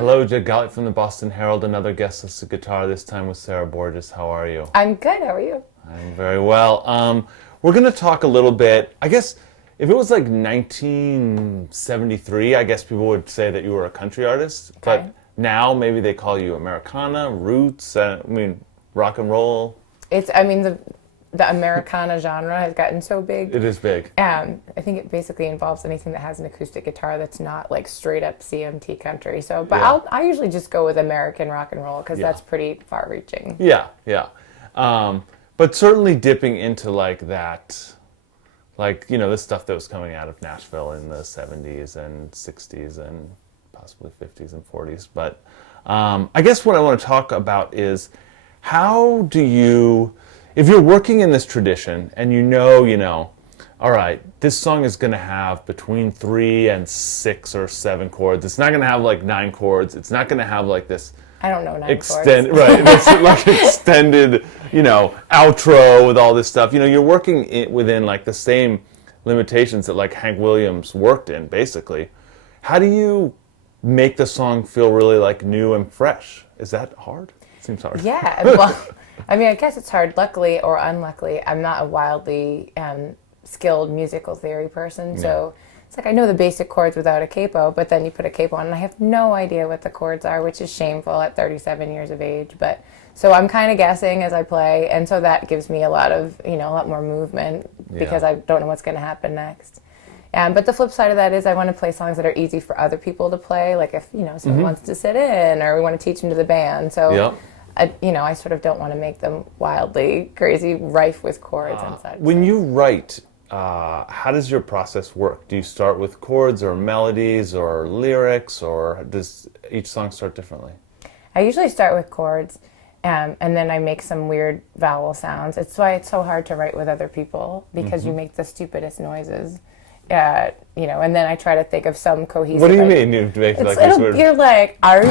Hello, Jed Gottlieb from the Boston Herald, another Guestlisted guitar, this time with Sarah Borges. How are you? I'm good, how are you? I'm very well. We're going to talk a little bit, I guess, if it was like 1973, I guess people would say that you were a country artist. Okay. But now maybe they call you Americana, roots, rock and roll. The Americana genre has gotten so big. It is big. I think it basically involves anything that has an acoustic guitar that's not like straight up CMT country. So, but Yeah. I usually just go with American rock and roll because Yeah. that's pretty far reaching. Yeah. But certainly dipping into like that, this stuff that was coming out of Nashville in the 70s and 60s and possibly 50s and 40s. But I guess what I want to talk about is how do you, if you're working in this tradition and you know, all right, this song is going to have between 3 and 6 or 7 chords. It's not going to have like 9 chords. It's not going to have like this I don't know 9 chords. Right, this like extended, outro with all this stuff. You're working within like the same limitations that like Hank Williams worked in, basically. How do you make the song feel really like new and fresh? Is that hard? Seems hard. Yeah, well, I guess it's hard. Luckily or unluckily, I'm not a wildly skilled musical theory person, so it's like I know the basic chords without a capo, but then you put a capo on and I have no idea what the chords are, which is shameful at 37 years of age. But so I'm kind of guessing as I play, and so that gives me a lot more movement because I don't know what's going to happen next. But the flip side of that is I want to play songs that are easy for other people to play, like if someone wants to sit in or we want to teach them to the band. So I sort of don't want to make them wildly crazy, rife with chords and such. When you write, how does your process work? Do you start with chords or melodies or lyrics, or does each song start differently? I usually start with chords, and then I make some weird vowel sounds. It's why it's so hard to write with other people, because you make the stupidest noises. And then I try to think of some cohesive. What do you mean? You make like this weird... You're like, and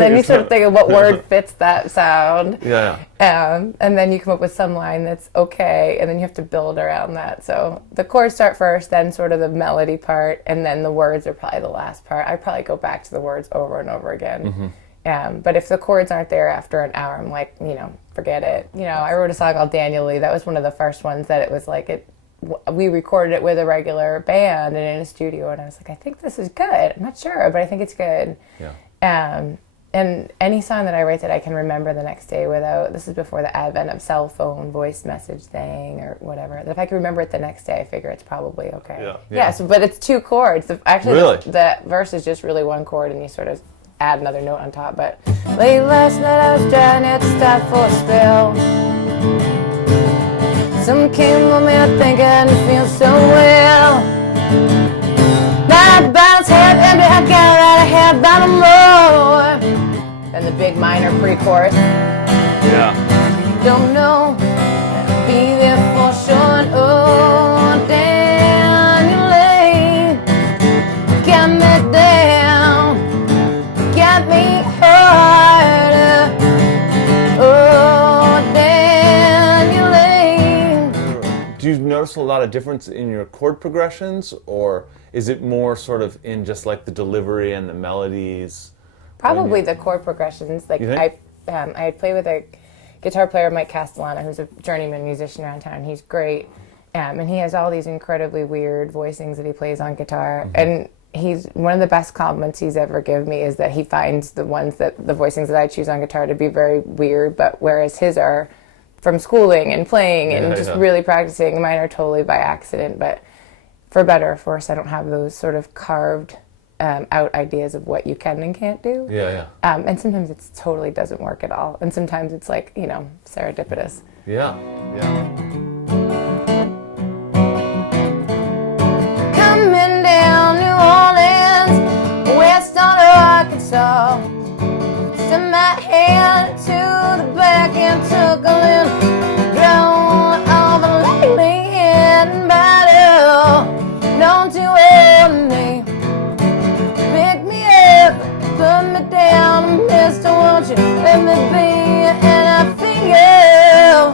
then you sort of think of what word fits that sound. Yeah. And then you come up with some line that's okay, and then you have to build around that. So the chords start first, then sort of the melody part, and then the words are probably the last part. I probably go back to the words over and over again. But if the chords aren't there after an hour, I'm like, forget it. I wrote a song called Daniel Lee. That was one of the first ones that it was like we recorded it with a regular band and in a studio, and I was like, I think this is good. I'm not sure, but I think it's good. Yeah. And any song that I write that I can remember the next day without, this is before the advent of cell phone voice message thing or whatever, that if I can remember it the next day, I figure it's probably okay. Yeah. But it's 2 chords. Really? The verse is just really 1 chord, and you sort of add another note on top. But late last night I was trying to stop for a spell. Some came on me, I think I didn't feel so well. My bounce head empty, I got out of head bottom more. And the big minor pre-chorus. Yeah. Don't know, be there for sure. Oh, Daniel Lee, got me down, got me harder. Oh, Daniel Lee. Do you notice a lot of difference in your chord progressions, or is it more sort of in just like the delivery and the melodies? Probably the chord progressions. Like I had played with a guitar player, Mike Castellano, who's a journeyman musician around town. He's great, and he has all these incredibly weird voicings that he plays on guitar. And he's one of the best compliments he's ever given me is that he finds the voicings that I choose on guitar to be very weird, but whereas his are from schooling and playing and really practicing. Mine are totally by accident, but for better or for worse, I don't have those sort of carved out ideas of what you can and can't do. And sometimes it totally doesn't work at all. And sometimes it's like, serendipitous. Yeah. Coming down New Orleans, west on Arkansas. Set my hand to the back and took a little grown of a lately in battle. Don't you owe me. Pick me up, put me down, mister, won't you let me be? And I feel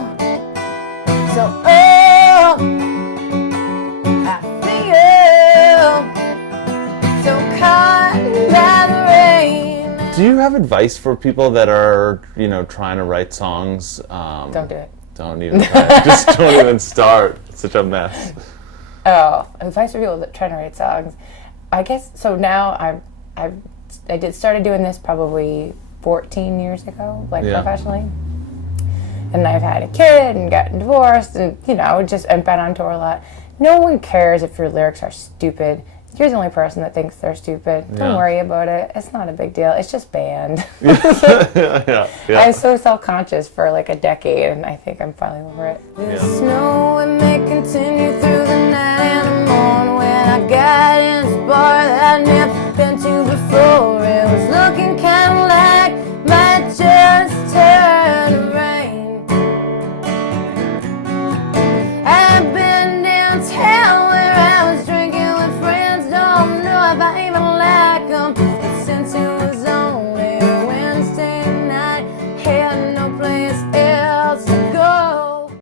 you have advice for people that are, trying to write songs? Don't do it. Don't even try. Just don't even start. It's such a mess. Oh, advice for people that are trying to write songs. I guess so. Now I started doing this probably 14 years ago, professionally. And I've had a kid and gotten divorced and, and been on tour a lot. No one cares if your lyrics are stupid. You're the only person that thinks they're stupid. Don't worry about it. It's not a big deal. It's just band. Yeah. I was so self-conscious for like a decade, and I think I'm finally over it. The snow, it may continue through the